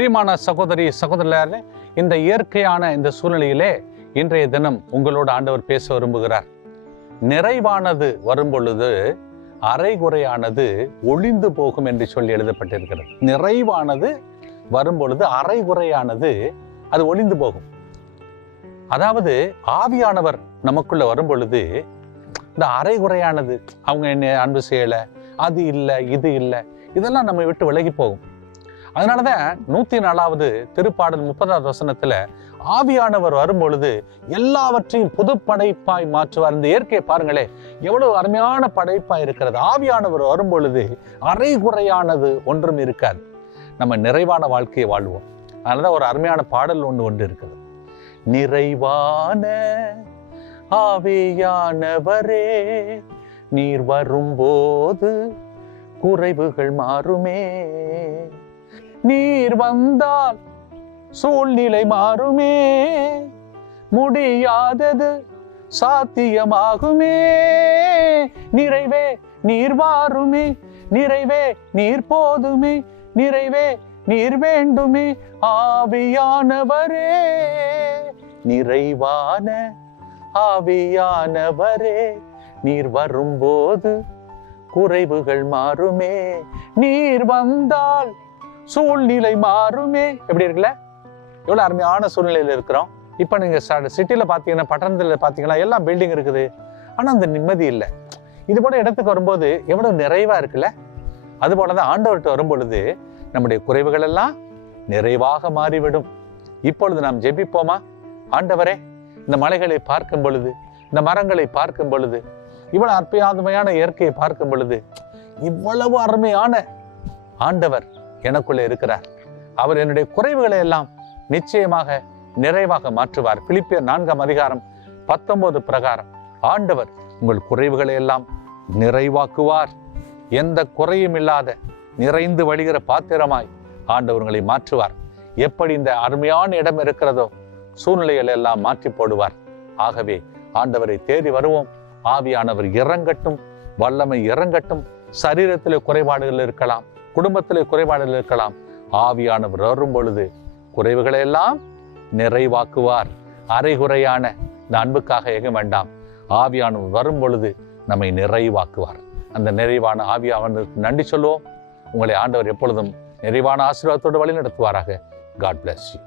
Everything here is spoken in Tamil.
பிரியமான சகோதரி சகோதரர்களே, இந்த இயற்கையான இந்த சூழ்நிலையிலே இன்றைய தினம் உங்களோடு ஆண்டவர் பேச விரும்புகிறார். நிறைவானது வரும் பொழுது அரைகுறையானது ஒளிந்து போகும் என்று சொல்லி எழுதப்பட்டிருக்கிறது. நிறைவானது வரும் பொழுது அரைகுறையானது அது ஒளிந்து போகும். அதாவது ஆவியானவர் நமக்குள்ள வரும் பொழுது இந்த அரைகுறையானது, அவங்க என்ன அன்பு செய்யலை, அது இல்லை, இது இல்லை, இதெல்லாம் நம்ம விட்டு விலகி போகும். அதனாலதான் 104வது திருப்பாடல் 30வது வசனத்துல ஆவியானவர் வரும் பொழுது எல்லாவற்றையும் புது படைப்பாய் மாற்றுவார். இந்த இயற்கையை பாருங்களே, எவ்வளவு அருமையான படைப்பாய் இருக்கிறது. ஆவியானவர் வரும் பொழுது அரைகுறையானது ஒன்றும் இருக்காது. நம்ம நிறைவான வாழ்க்கையை வாழ்வோம். அதனாலதான் ஒரு அருமையான பாடல் ஒன்று இருக்குது. நிறைவான ஆவியானவரே, நீர் வரும்போது குறைவுகள் மாறுமே, நீர் வந்தால் சூழ்நிலை மாறுமே, முடியாதது சாத்தியமாகுமே, நிறைவே நீர் வாருமே, நிறைவே நீர் போதுமே, நிறைவே நீர் வேண்டுமே, ஆவியானவரே, நிறைவான ஆவியானவரே, நீர் வரும்போது குறைவுகள் மாறுமே, நீர் வந்தால் சூழ்நிலை மாறுமே. எப்படி இருக்குல்ல? எவ்வளவு அருமையான சூழ்நிலையில இருக்கிறோம். இப்ப நீங்க சிட்டில பாத்தீங்கன்னா, பட்டணத்துல பாத்தீங்கன்னா எல்லாம் பில்டிங் இருக்குது, ஆனா அந்த நிம்மதி இல்லை. இது போல இடத்துக்கு வரும்போது எவ்வளவு நிறைவா இருக்குல்ல? அது போலதான் ஆண்டவர்கிட்ட வரும் பொழுது நம்முடைய குறைவுகள் எல்லாம் நிறைவாக மாறிவிடும். இப்பொழுது நாம் ஜெபிப்போமா? ஆண்டவரே, இந்த மலைகளை பார்க்கும் பொழுது, இந்த மரங்களை பார்க்கும் பொழுது, இவ்வளவு அற்புதமான இயற்கையை பார்க்கும் பொழுது, இவ்வளவு அருமையான ஆண்டவர் எனக்குள்ளே இருக்கிறார். அவர் என்னுடைய குறைவுகளை எல்லாம் நிச்சயமாக நிறைவாக மாற்றுவார். பிலிப்பியர் 4ஆம் அதிகாரம் 19 பிரகாரம் ஆண்டவர் உங்கள் குறைவுகளை எல்லாம் நிறைவாக்குவார். எந்த குறையும் இல்லாத நிறைந்து வழிகிற பாத்திரமாய் ஆண்டவர் உங்களை மாற்றுவார். எப்படி இந்த அருமையான இடம் இருக்கிறதோ சூழ்நிலைகள் எல்லாம் மாற்றி போடுவார். ஆகவே ஆண்டவரை தேடி வருவோம். ஆவியானவர் இறங்கட்டும், வல்லமை இறங்கட்டும். சரீரத்திலே குறைபாடுகள் இருக்கலாம், குடும்பத்திலே குறைபாடுகள் இருக்கலாம். ஆவியானவர் வரும் பொழுது குறைவுகளை எல்லாம் நிறைவாக்குவார். அரைகுறையான இந்த அன்புக்காக ஏக வேண்டாம். ஆவியானவர் வரும் பொழுது நம்மை நிறைவாக்குவார். அந்த நிறைவான ஆவியானவருக்கு நன்றி சொல்லுவோம். உங்களை ஆண்டவர் எப்பொழுதும் நிறைவான ஆசீர்வாதத்தோடு வழி நடத்துவாராக. God bless you.